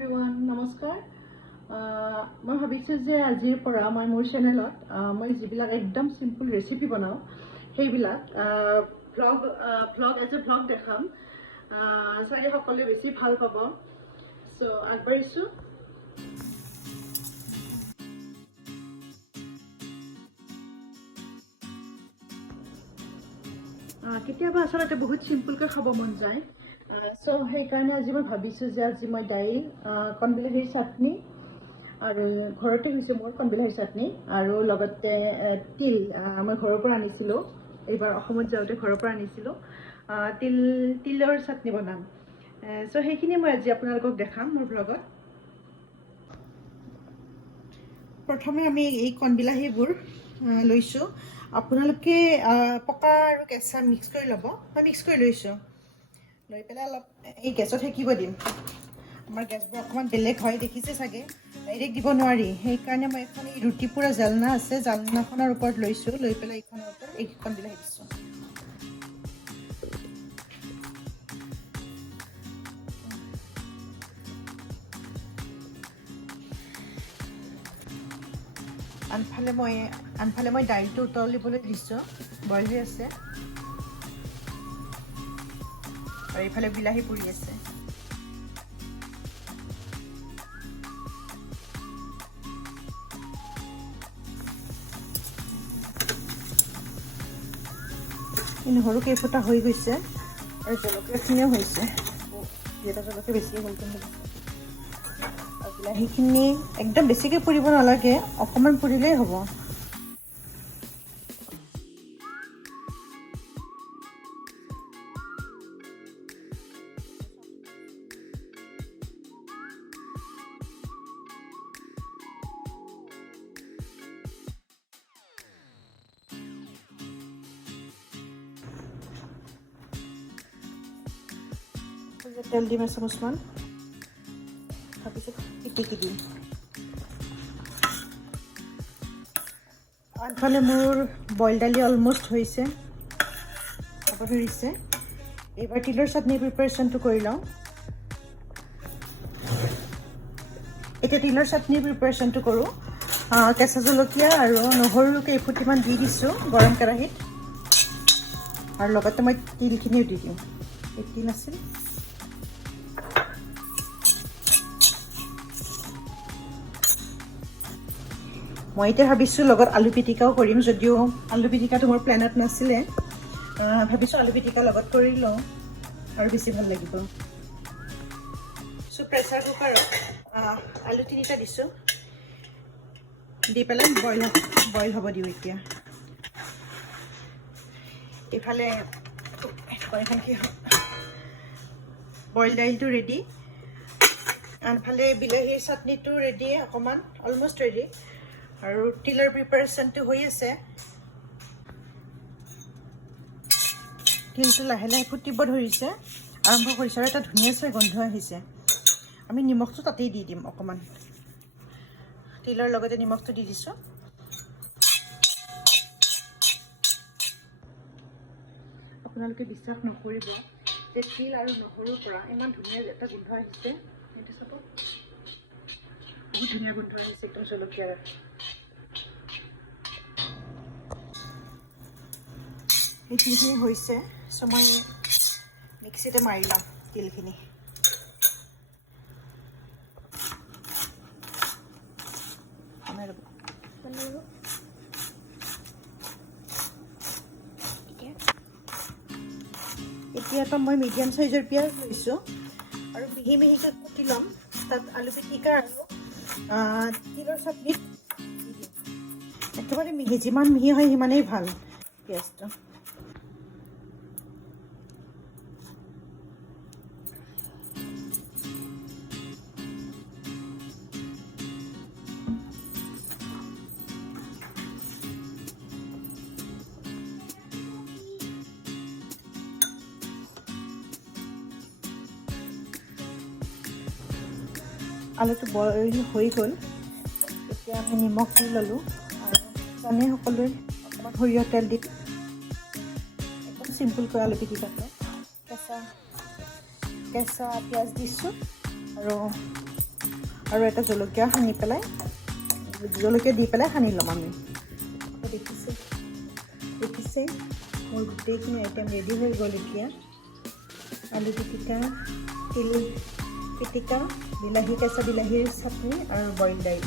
Everyone, নমস্কাৰ মই ভাবিছোঁ যে আজিৰ পৰা মই মোৰ চেনেলত মই যিবিলাক একদম সিম্পল ৰেচিপি বনাওঁ সেইবিলাক ভ্লগ এজ এ ভ্লগ দেখাম চাগে সকলোৱে বেছি ভাল পাব সো আগবাঢ়িছোঁ কেতিয়াবা আচলতে বহুত সিম্পলকৈ খাব মন যায় সো সেইকাৰণে আজি মই ভাবিছোঁ যে আজি মই দাইল কণবিলাহীৰ চাটনি আৰু ঘৰতে হৈছে মোৰ কণবিলাহীৰ চাটনি আৰু লগতে তিল মই ঘৰৰ পৰা আনিছিলোঁ এইবাৰ অসমত যাওঁতে ঘৰৰ পৰা আনিছিলোঁ তিলৰ চাটনি বনাম সো সেইখিনি মই আজি আপোনালোকক দেখাম মোৰ ব্লগত প্ৰথমে আমি এই কণবিলাহীবোৰ লৈছোঁ আপোনালোকে পকা আৰু কেঁচা মিক্স কৰি ল'ব মই মিক্স কৰি লৈছোঁ লৈ পেলাই অলপ এই গেছত সেকিব দিম আমাৰ গেছবোৰ অকণমান বেলেগ হয় দেখিছে চাগে ডাইৰেক্ট দিব নোৱাৰি সেইকাৰণে মই এখন এই ৰুটি পুৰা জালনা আছে জালনাখনৰ ওপৰত লৈছোঁ লৈ পেলাই এইখনৰ ওপৰত এইখন বিলাহী দিছোঁ আনফালে মই দাইলটো উতলিবলৈ দিছোঁ বইল হৈ আছে আৰু এইফালে বিলাহী পুৰি আছে নহৰু কেইফুটা হৈ গৈছে আৰু জলকীয়াখিনিও হৈছে যিহেতু জলকীয়া বেছি হ'ল আৰু বিলাহীখিনি একদম বেছিকৈ পুৰিব নালাগে অকণমান পুৰিলেই হ'ব তেল দিম এচামুচমান তাৰপিছত পিটিকি দিম আনফালে মোৰ বইল দালি অলমষ্ট হৈছে হ'ব ধৰিছে এইবাৰ তিলৰ চাটনি প্ৰিপাৰেশ্যনটো কৰি লওঁ এতিয়া তিলৰ চাটনি প্ৰিপাৰেশ্যনটো কৰোঁ কেঁচা জলকীয়া আৰু নহৰু কেইফুটিমান দি দিছোঁ গৰম কেৰাহীত আৰু লগতে মই তিলখিনিও দি দিওঁ এই তিল আছিল মই এতিয়া ভাবিছোঁ লগত আলু পিটিকাও কৰিম যদিও আলু পিটিকাটো মোৰ প্লেনত নাছিলে ভাবিছোঁ আলু পিটিকা লগত কৰি লওঁ আৰু বেছি ভাল লাগিব চ' প্ৰেছাৰ কুকাৰত আলু তিনিটা দিছোঁ দি পেলাই বইল হ'ব দিওঁ এতিয়া এইফালে বইল দাইলটো ৰেডি আনফালে বিলাহীৰ চাটনিটো ৰেডি অকণমান অলমষ্ট ৰেডি আৰু তিলৰ প্ৰিপাৰেশ্যনটো হৈ আছে তিলটো লাহে লাহে ফুটিব ধৰিছে আৰম্ভ কৰিছে আৰু এটা ধুনীয়া চাই গোন্ধ আহিছে আমি নিমখটো তাতেই দি দিম অকণমান তিলৰ লগতে নিমখটো দি দিছোঁ আপোনালোকে বিশ্বাস নকৰিব যে তিল আৰু নহৰুৰ পৰা ইমান ধুনীয়া এটা গোন্ধ আহিছে এইটো চাব বহুত ধুনীয়া গোন্ধ আহিছে একদম জলকীয়াৰ এই তিলখিনি হৈছে চ' মই মিক্সিতে মাৰি ল'ম তিলখিনি এতিয়া এটা মই মিডিয়াম চাইজৰ পিঁয়াজ লৈছোঁ আৰু মিহি মিহিকৈ কুটি ল'ম তাত আলু পিটিকা আৰু তিলৰ চাটনিত একেবাৰে মিহি যিমান মিহি হয় সিমানেই ভাল পিঁয়াজটো আলুটো বইল হৈ গ'ল এতিয়া আমি নিমখ দি ল'লোঁ আৰু জানে সকলোৱে অকণমান সৰিয়হ তেল দি একদম চিম্পুলকৈ আলু পিটিকাটো কেঁচা পিঁয়াজ দিছোঁ আৰু আৰু এটা জলকীয়া সানি পেলাই জলকীয়া দি পেলাই সানি ল'ম আমি দেখিছে মোৰ গোটেইখিনি আইটেম ৰেডি হৈ গ'ল এতিয়া আলু পিটিকা তিল পিটিকা বিলাহী কেঁচা বিলাহীৰ চাটনি আৰু বইল দাইল